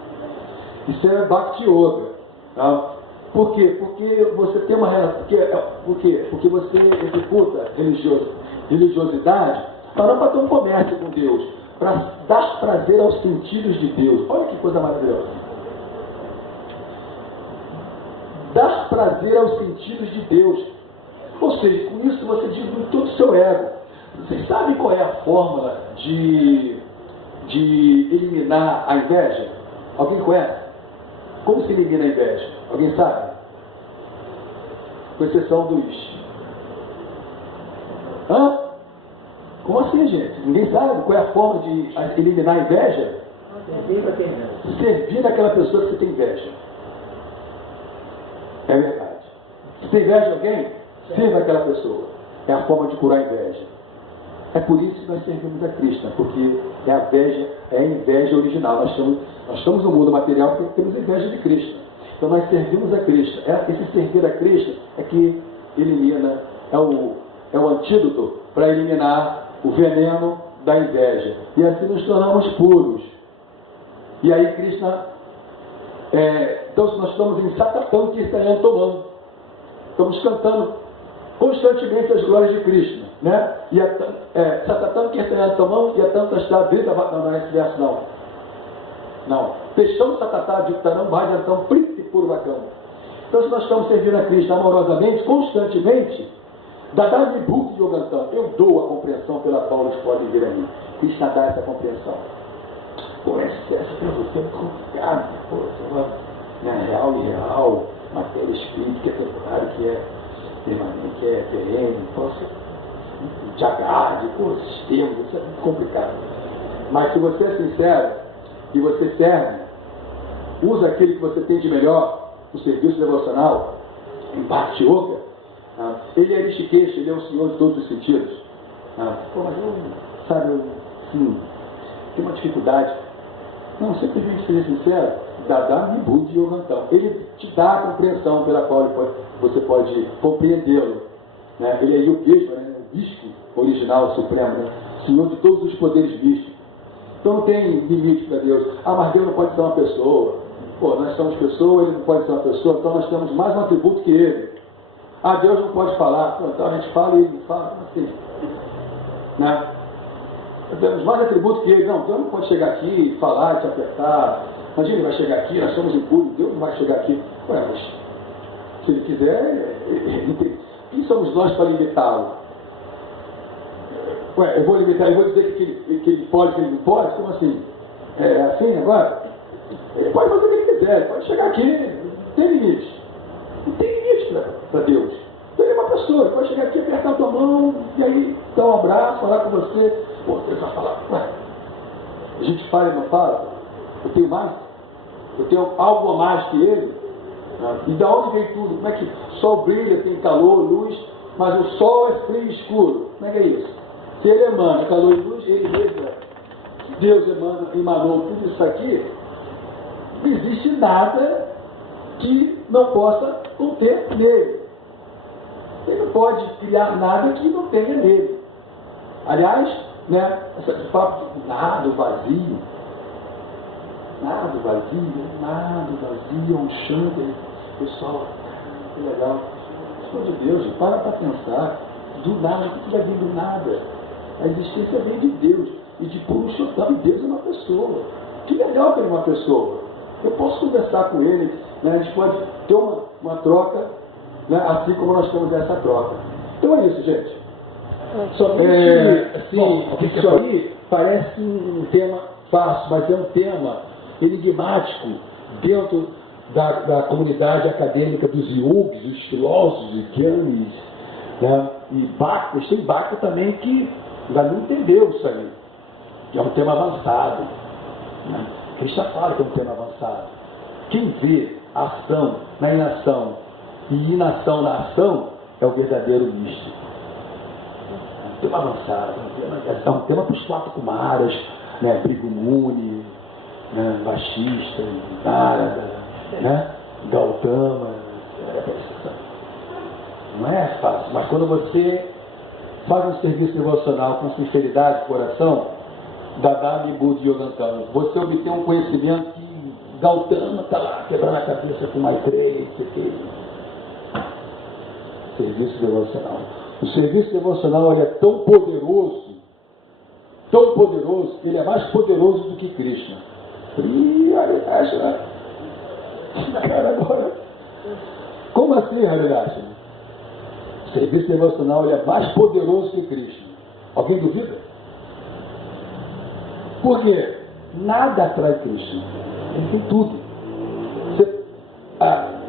Isso é Bhakti Yoga. Tá? Por quê? Porque você tem uma relação. Por quê? Porque você executa religiosidade, mas não para ter um comércio com Deus, para dar prazer aos sentidos de Deus. Olha que coisa maravilhosa. Dar prazer aos sentidos de Deus. Ou seja, com isso você dilui todo o seu ego. Vocês sabem qual é a fórmula de eliminar a inveja? Alguém conhece? Como se elimina a inveja? Alguém sabe? Com exceção dos... Hã? Como assim, gente? Ninguém sabe qual é a forma de eliminar a inveja? Servir aquela pessoa que você tem inveja. É verdade. Se tem inveja de alguém, sirva aquela pessoa. É a forma de curar a inveja. É por isso que nós servimos a Krishna, porque é a inveja original. Nós estamos no mundo material porque temos inveja de Krishna. Então nós servimos a Krishna. Esse servir a Krishna é que elimina, é o antídoto para eliminar o veneno da inveja. E assim nos tornamos puros. E aí Krishna, então nós estamos em Satatam Kirtayan Tomam. Estamos cantando constantemente as glórias de Krishna, né? E Satatam Kirtayan Tomam e a tanta está vida, não é esse verso não. Não. Tesham Satatá Diktaram Bhajantam Priti Purvakam. Então se nós estamos servindo a Krishna amorosamente, constantemente, Dadá Vibhuti Yogantam, eu dou a compreensão pela qual eles podem vir a mim. Krishna dá essa compreensão. Pô, essa filosofia é muito complicada, pô, real e real, matéria espírita, que é temporário, que é permanente, que é perene, Jagad, sistema, isso é muito complicado. Mas se você é sincero e você serve, usa aquilo que você tem de melhor, o serviço devocional, em Bhakti Yoga, ele é Rishikesh, ele é o Senhor de todos os sentidos. Pô, mas sim, tem uma dificuldade. Não, simplesmente seja sincero, Dadá Vibhuti Yogantam. Ele te dá a compreensão pela qual você pode compreendê-lo. Né? Ele é Yogesvara, né? O Vishnu original, supremo, né? Senhor de todos os poderes místicos. Então não tem limite para Deus. Ah, mas Deus não pode ser uma pessoa. Pô, nós somos pessoa, ele não pode ser uma pessoa, então nós temos mais um atributo que ele. Ah, Deus não pode falar. Pô, então a gente fala e ele não fala. Assim, né? Nós temos mais atributo que ele. Não, Deus não pode chegar aqui e falar e te apertar. Imagina, ele vai chegar aqui, nós somos impuros, Deus não vai chegar aqui. Ué, mas se ele quiser, quem somos nós para limitá-lo? Ué, eu vou limitar, eu vou dizer que ele pode, que ele não pode? Como assim? É assim agora? Ele pode fazer o que ele quiser, ele pode chegar aqui, não tem limite. Não tem limite para Deus. Então ele é uma pessoa, ele pode chegar aqui, apertar a tua mão, e aí dar um abraço, falar com você. Pô, Deus vai falar, ué, a gente fala e não fala? Eu tenho mais? Eu tenho algo a mais que ele? E da onde vem tudo? Como é que o sol brilha, tem calor, luz, mas o sol é frio e escuro? Como é que é isso? Se ele emana calor e luz, ele mesmo, Deus emanou tudo isso aqui, não existe nada que não possa conter nele. Ele não pode criar nada que não tenha nele. Aliás, né, esse papo de nada vazio, nada vazio, um chanter, pessoal, que legal. Isso de Deus, para pensar, do nada, o que vai vir do nada? A existência vem de Deus, e de Purushottam, e Deus é uma pessoa. Que legal que ele é uma pessoa. Eu posso conversar com ele, né? A gente pode ter uma troca, né? Assim como nós temos essa troca. Então é isso, gente. Isso aí parece um tema fácil, mas é um tema enigmático dentro da comunidade acadêmica dos yogis, dos filósofos, dos gyanis, né? E Bhakti, tem Bhakti também que ainda não entendeu isso aí, que é um tema avançado, né? Krishna fala que é um tema avançado. Quem vê a ação na inação e inação na ação é o verdadeiro místico. É um tema avançado, é um tema para os 4 Kumaras, né? Bhrigu Muni, né? Vashishta, Narada, né? Gautama. Não é fácil, mas quando você faz um serviço devocional com sinceridade, coração, Dadami Buddha Yogankam, você obtém um conhecimento que Gautama está lá quebrando a cabeça com Maitreya, etc. Serviço devocional. O serviço devocional ele é tão poderoso, que ele é mais poderoso do que Krishna. E Haridashana. Cara, agora. Como assim, Haridashana? O serviço devocional ele é mais poderoso que Krishna. Alguém duvida? Por quê? Nada atrai Krishna. Ele tem tudo.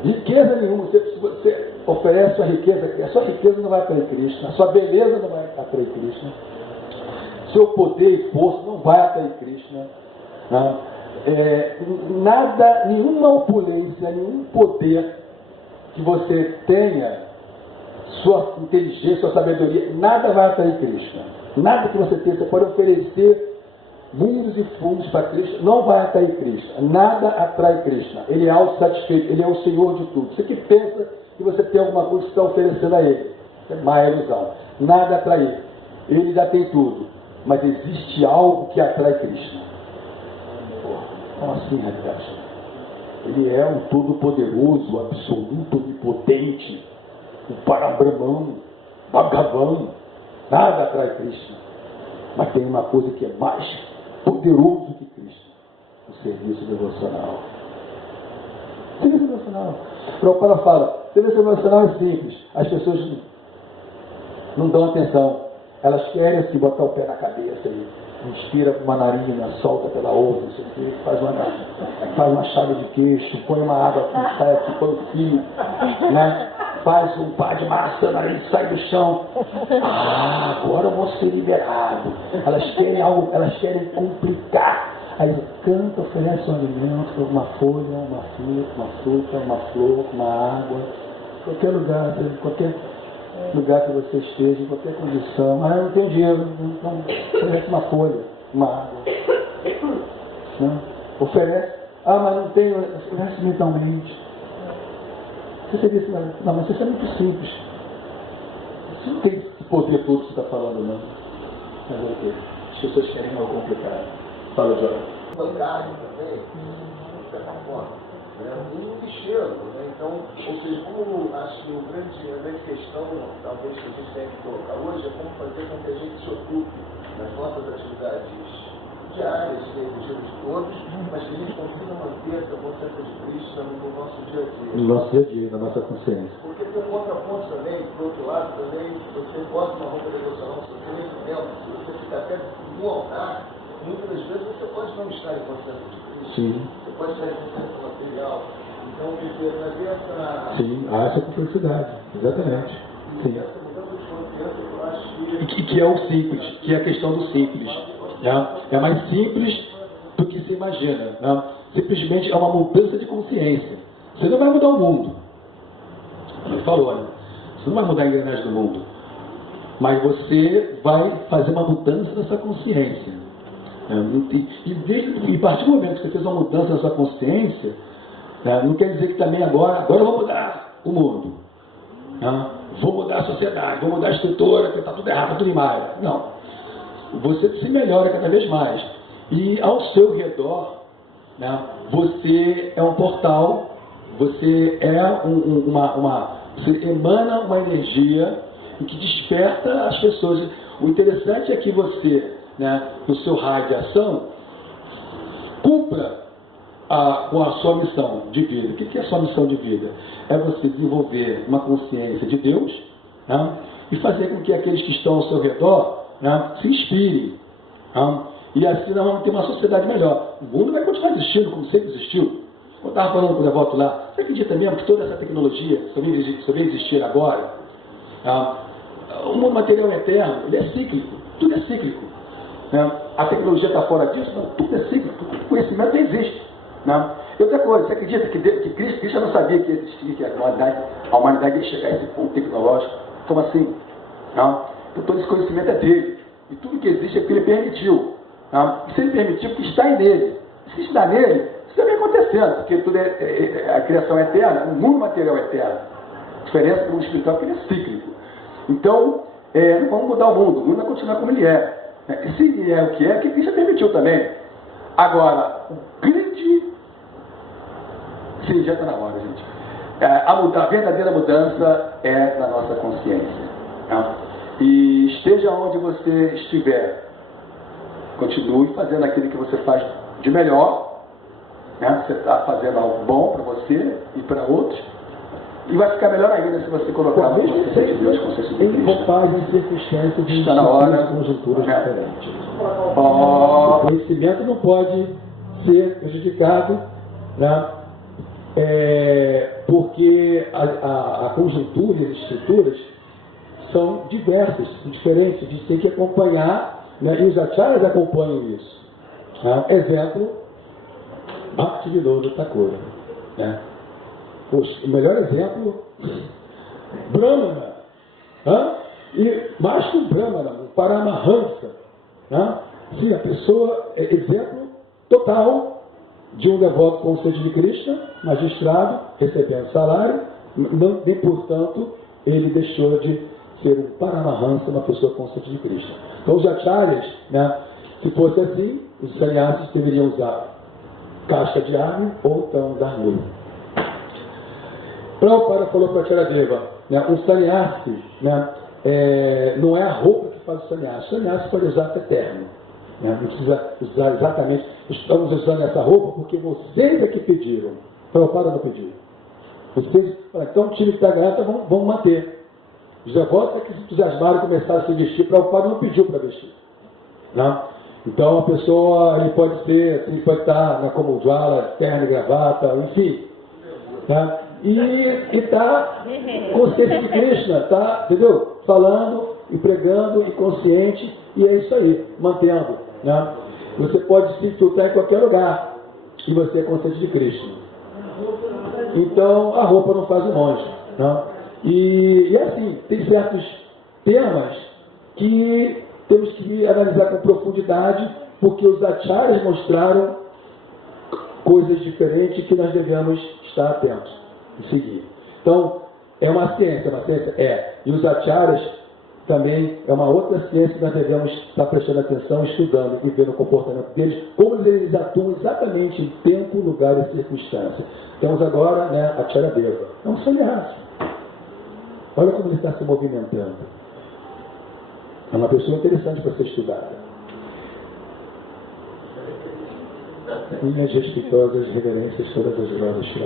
Riqueza nenhuma. Você oferece a riqueza, a sua riqueza não vai atrair Krishna, a sua beleza não vai atrair Krishna, seu poder e força não vai atrair Krishna. Né? Nada, nenhuma opulência, nenhum poder que você tenha, sua inteligência, sua sabedoria, nada vai atrair Krishna. Nada que você tenha, você pode oferecer mundos e fundos para Krishna, não vai atrair Krishna. Nada atrai Krishna. Ele é autossatisfeito, ele é o Senhor de tudo. Você que pensa que você tem alguma coisa que está oferecendo a ele, é má ilusão. Nada atrai ele. Ele já tem tudo. Mas existe algo que atrai Krishna. Como assim, Haridas? Ele é um todo-poderoso, absoluto, onipotente, o Parabrahman, Bhagavan. Nada atrai Krishna. Mas tem uma coisa que é mais poderoso que Krishna: o serviço devocional. Serviço devocional. Prabhupada fala, serviço devocional é simples. As pessoas não dão atenção. Elas querem assim, botar o pé na cabeça e inspira com uma narina, solta pela outra, não sei o quê, faz uma chave de queixo, põe uma água aqui, sai aqui, põe o fio, né? Faz um pá de maçã, nariz sai do chão. Agora eu vou ser liberado. Elas querem algo, elas querem complicar. Aí canta, oferece um alimento, uma folha, uma fruta, uma flor, uma água, qualquer lugar, qualquer lugar que você esteja, em qualquer condição. Ah, eu não tenho dinheiro, então oferece uma folha, uma água. Né? Oferece, mas não tenho, oferece mentalmente. Você disse, não, mas isso é muito simples. Você não tem esse poder todo que você está falando, não. Mas é o quê? As pessoas querem algo complicado. Fala, João. Bancário também, de certa forma, um lixeiro, né? Então, ou seja, como acho que a grande questão, talvez que a gente tenha que colocar hoje, é como fazer com que a gente se ocupe das nossas atividades diárias, dias de todos, mas que a gente consiga manter essa consciência de Cristo no nosso dia a dia. No nosso dia a dia, na nossa consciência. Porque tem um contraponto também, por outro lado também, você bota uma roupa devocional, se você nem lembra, se você ficar até no altar, muitas das vezes você pode não estar em consciência de Cristo. Sim. Você pode estar em consciência material. Então, quer dizer, fazer essa... Sim, há essa complexidade, exatamente. Sim. Essa mudança de consciência, eu acho Que é o simples, que é a questão do simples. Né? É mais simples do que se imagina. Né? Simplesmente é uma mudança de consciência. Você não vai mudar o mundo. Ele falou, né? Você não vai mudar a engrenagem do mundo. Mas você vai fazer uma mudança dessa consciência. E a partir do momento que você fez uma mudança nessa consciência, não quer dizer que também agora eu vou mudar o mundo. Vou mudar a sociedade, vou mudar a estrutura, porque está tudo errado, está tudo demais. Não. Você se melhora cada vez mais. E ao seu redor, você é um portal, você é você emana uma energia que desperta as pessoas. O interessante é que você, no seu raio de ação, cumpra com a sua missão de vida. O que é a sua missão de vida? É você desenvolver uma consciência de Deus, e fazer com que aqueles que estão ao seu redor se inspirem. E assim nós vamos ter uma sociedade melhor. O mundo vai continuar existindo como sempre existiu. Eu estava falando com o devoto lá, você acredita mesmo que toda essa tecnologia só vem existir agora? O mundo material é eterno, ele é cíclico, tudo é cíclico. A tecnologia está fora disso, não, tudo é cíclico, o conhecimento existe. E outra coisa, você acredita que Cristo não sabia que existia, que a humanidade ia chegar a esse ponto tecnológico? Como assim? Então todo esse conhecimento é dele. E tudo que existe é porque ele permitiu. E se ele permitiu, porque está nele. Se está nele, isso também acontecendo, porque tudo a criação é eterna, o mundo material é eterno. A diferença do mundo espiritual é que ele é cíclico. Então, não vamos mudar o mundo vai continuar como ele é. E se ele é o que é, porque Cristo permitiu também. Agora, o grande... Sim, já está na hora, gente. A verdadeira mudança é na nossa consciência. E esteja onde você estiver, continue fazendo aquilo que você faz de melhor. Você está fazendo algo bom para você e para outros. E vai ficar melhor ainda se você colocar a consciência de Deus, consciência de Cristo. Roupagem em circunstâncias de Está na hora. conjunturas diferentes. O conhecimento não pode ser prejudicado, porque a conjuntura e as estruturas são diversas, diferentes, a gente tem que acompanhar, e os acharyas acompanham isso. Exemplo, Bhaktivinoda Thakur. O melhor exemplo, Brahmana. E mais que um Brahmana, um Paramahansa. Sim, a pessoa é exemplo total de um devoto consciente de Krishna, magistrado, recebendo salário, nem portanto ele deixou de ser um Paramahansa, uma pessoa consciente de Krishna. Então os acharyas, se fosse assim, os sannyasis deveriam usar casca de árvore ou então dar nu. Prabhupada falou para Charadeva, um sannyasi não é a roupa que faz o sannyasi. O sannyasi pode usar até terno. Não precisa usar exatamente. Estamos usando essa roupa porque vocês é que pediram. Prabhupada não pediu. Vocês, então o time que está ganhando, então vamos manter. Os devotos é que se entusiasmaram e começaram a se vestir. Prabhupada não pediu para vestir. Então a pessoa ele pode ser, assim, pode estar como Jwala, terno e gravata, enfim. E está consciente de Krishna, está, entendeu? Falando e pregando e consciente, e é isso aí, mantendo. Você pode se filtrar em qualquer lugar e você é consciente de Krishna. Então a roupa não faz o monge. E assim, tem certos temas que temos que analisar com profundidade, porque os acharyas mostraram coisas diferentes que nós devemos estar atentos e seguir. Então, é uma ciência. E os acharyas também é uma outra ciência que nós devemos estar prestando atenção, estudando e vendo o comportamento deles, como eles atuam exatamente em tempo, lugar e circunstância. Temos agora, né, a Tia Beba. É um sannyasi. Olha como ele está se movimentando. É uma pessoa interessante para ser estudada. Minhas respeitosas reverências, todas as glórias que